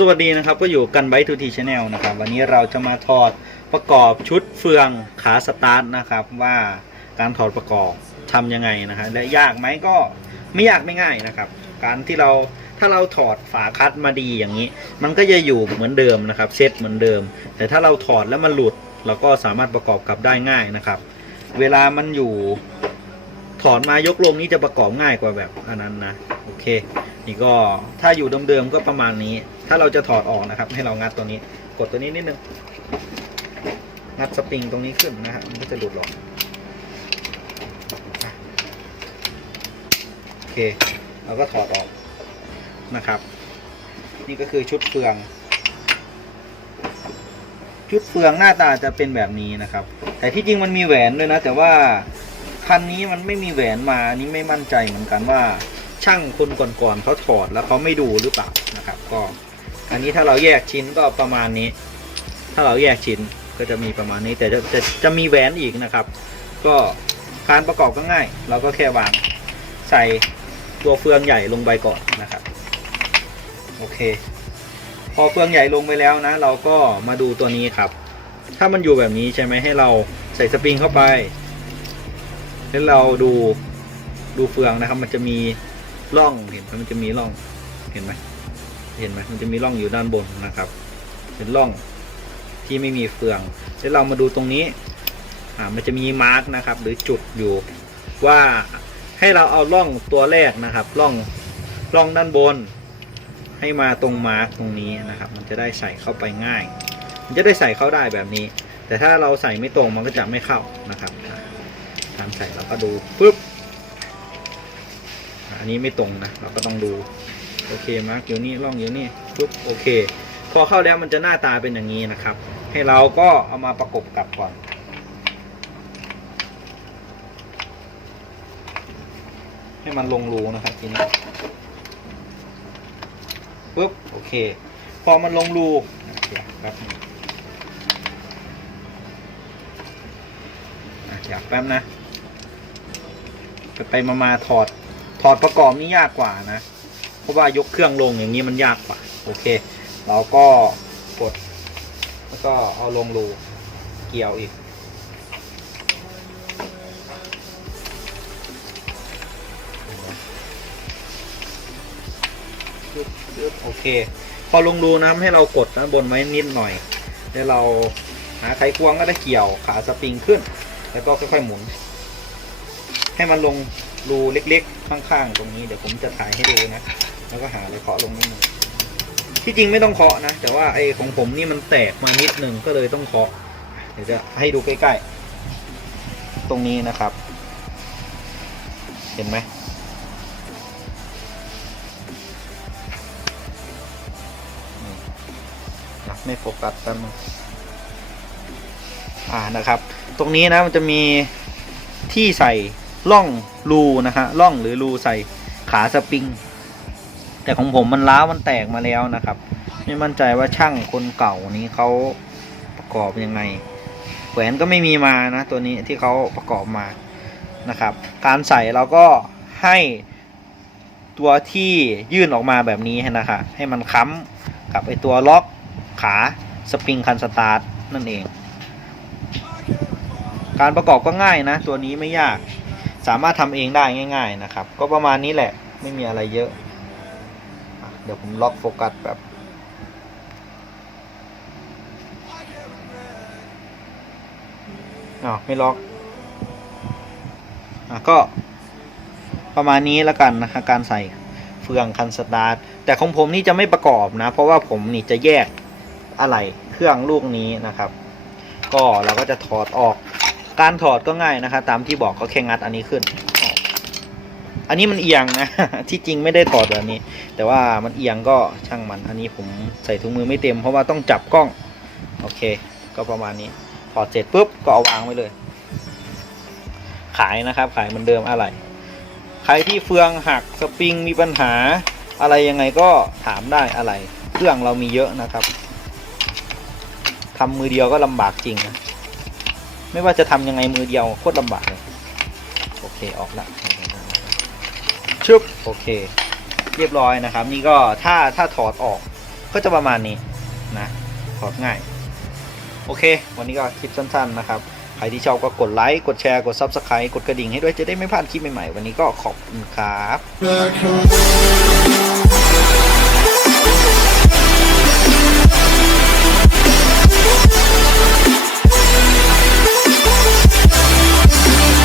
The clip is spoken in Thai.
สวัสดีนะครับก็อยู่กันไบทูทีชแนลนะครับ วันนี้เราจะมาถอดประกอบชุดเฟืองขาสตาร์ทนะครับ ว่าการถอดประกอบทำยังไงนะฮะและยากไหมก็ไม่ยากไม่ง่ายนะครับ การที่เราถ้าเราถอดฝาคัดมาดีอย่างนี้ มันก็จะอยู่เหมือนเดิมนะครับ เซตเหมือนเดิม แต่ถ้าเราถอดแล้วมันหลุด เราก็สามารถประกอบกลับได้ง่ายนะครับ เวลามันอยู่ถอดมายกลงนี่จะประกอบง่ายกว่าแบบอันนั้นนะ โอเค นี่ก็ถ้าอยู่เดิมๆก็ประมาณนี้ ถ้าเราจะถอดออกนะครับ ให้เรางัดตัวนี้ กดตัวนี้นิดนึง งัดสปริงตรงนี้ขึ้นนะฮะมันก็จะหลุดหรอกโอเค เราก็ถอดออกนะครับ นี่ก็คือชุดเฟือง ชุดเฟืองหน้าตาจะเป็นแบบนี้นะครับ แต่ที่จริงมันมีแหวนด้วยนะ แต่ว่าคันนี้มันไม่มีแหวนมา อันนี้ไม่มั่นใจเหมือนกันว่า ช่างคนก่อนๆเขาถอดแล้วเขาไม่ดูหรือเปล่านะครับก็อันนี้ถ้าเราแยกชิ้นก็ประมาณนี้ ถ้าเราแยกชิ้นก็จะมีประมาณนี้แต่จะจะจะมีแหวนอีกนะครับ ก็การประกอบก็ง่าย เราก็แค่วางใส่ตัวเฟืองใหญ่ลงไปก่อนนะครับโอเค พอเฟืองใหญ่ลงไปแล้วนะ เราก็มาดูตัวนี้ครับ ถ้ามันอยู่แบบนี้ใช่ไหมให้เราใส่สปริงเข้าไปแล้วเราดูดูเฟืองนะครับ มันจะมี ร่องเห็นมมันจะมีร่องเห็นไหมเห็นไหมมันจะมีร่องอยู่ด้านบนนะครับ เป็นร่องที่ไม่มีเฟืองแล้วเรามาดูตรงนี้อ่ามันจะมีมาร์กนะครับ หรือจุดอยู่ว่าให้เราเอาร่องตัวแรกนะครับร่องร่องด้านบน ให้มาตรงมาร์กตรงนี้นะครับ มันจะได้ใส่เข้าไปง่าย มันจะได้ใส่เข้าได้แบบนี้ แต่ถ้าเราใส่ไม่ตรงมันก็จะไม่เข้านะครับอ่าการใส่เราก็ดูปุ๊บ นนี้ไม่ตรงนะเราก็ต้องดูโอเคมาร์กอยู่นี่ร่องอยู่นี่ปุ๊บโอเค พอเข้าแล้วมันจะหน้าตาเป็นอย่างนี้นะครับ ให้เราก็เอามาประกบกลับก่อนให้มันลงรูนะครับทีนี้ปุ๊บโอเค พอมันลงรูอเครับอยากแป๊บนะไปไปมามาถอด อดประกอบนี่ยากกว่านะ เพราะว่ายกเครื่องลงอย่างนี้มันยากกว่า โอเค เราก็กด แล้วก็เอาลงรูเกี่ยวอีก โอเค พอลงรูนะให้เรากดด้านบนไว้นิดหน่อย แล้วเราหาไขควงก็ได้เกี่ยวขาสปริงขึ้น แล้วก็ค่อยๆหมุน ให้มันลงรูเล็กๆ ข้างๆ ตรงนี้เดี๋ยวผมจะถ่ายให้ดูนะ แล้วก็หาเลยเคาะลงนิดนึงที่จริงไม่ต้องเคาะนะ แต่ว่าไอ้ของผมนี่มันแตกมานิดนึงก็เลยต้องเคาะ เดี๋ยวจะให้ดูใกล้ๆ ตรงนี้นะครับ เห็นไหมไม่โฟกัสแป๊บนึงอ่านะครับ ตรงนี้นะมันจะมีที่ใส่ ร่องรูนะฮะร่องหรือรูใส่ขาสปริง แต่ของผมมันล้ามันแตกมาแล้วนะครับ ไม่มั่นใจว่าช่างคนเก่านี้เขาประกอบยังไงแหวนก็ไม่มีมานะตัวนี้ที่เขาประกอบมานะครับ การใส่เราก็ให้ตัวที่ยื่นออกมาแบบนี้นะคะให้มันค้ำกับไอตัวล็อกขาสปริงคันสตาร์ทนั่นเอง การประกอบก็ง่ายนะ ตัวนี้ไม่ยาก สามารถทำเองได้ง่าย ๆนะครับ ก็ประมาณนี้แหละไม่มีอะไรเยอะ เดี๋ยวผมล็อกโฟกัสแบบอ้าวไม่ล็อกอะก็ประมาณนี้แล้วกันนะคะการใส่เฟืองคันสตาร์ทแต่ของผมนี่จะไม่ประกอบนะ เพราะว่าผมนี่จะแยกอะไรเครื่องลูกนี้นะครับ ก็เราก็จะถอดออก การถอดก็ง่ายนะครับตามที่บอกก็แค่งัดอันนี้ขึ้น อันนี้มันเอียงนะ ที่จริงไม่ได้ถอดแบบนี้ แต่ว่ามันเอียงก็ช่างมัน อันนี้ผมใส่ถุงมือไม่เต็มเพราะว่าต้องจับกล้อง โอเค ก็ประมาณนี้ ถอดเสร็จปุ๊บก็เอาวางไว้เลย ขายนะครับขายเหมือนเดิมอะไร ใครที่เฟืองหักสปริงมีปัญหาอะไรยังไงก็ถามได้อะไร เครื่องเรามีเยอะนะครับทำมือเดียวก็ลำบากจริงนะ ไม่ว่าจะทำยังไงมือเดียวโคตรลำบากเลยโอเคออกละชึบโอเค เรียบร้อยนะครับ นี่ก็ถ้าถ้าถอดออกก็ก็จะประมาณนี้นะถอดง่าย โอเค วันนี้ก็คลิปสั้น ๆ นะครับ ใครที่ชอบก็กดไลค์ กดแชร์ กด Subscribe กดกระดิ่งให้ด้วยจะได้ไม่พลาดคลิปใหม่ ๆ วันนี้ก็ขอบคุณครับ Back home.